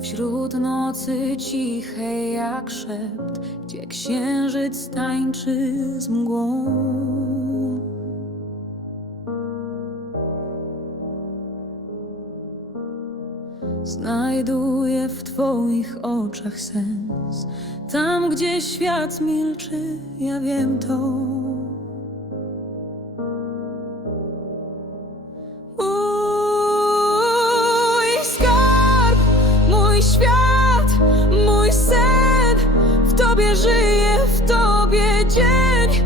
Wśród nocy cichej jak szept, gdzie księżyc tańczy z mgłą. Znajduję w Twoich oczach sens. Tam, gdzie świat milczy, ja wiem to. Tobie żyje, w Tobie dzień.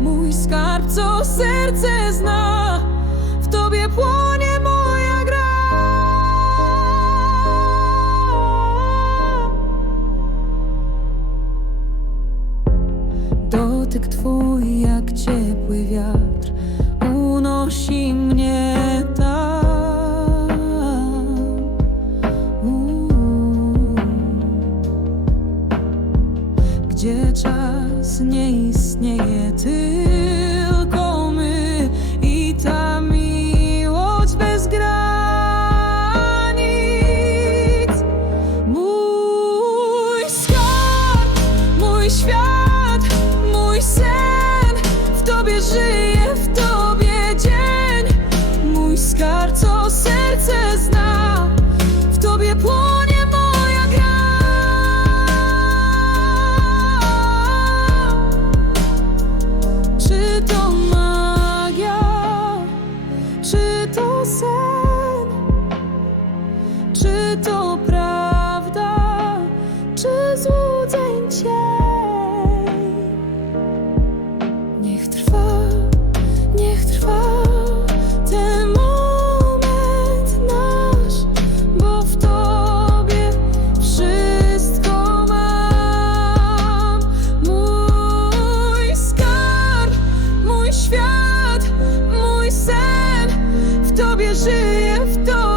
Mój skarb, co serce zna. W Tobie płonie moja gra. Dotyk twój jak ciepły wiatr unosi mnie Gdzie czas nie istnieje, tylko sen? Czy to prawda, czy złudzeń cień? Niech trwa, sobie żyje w to.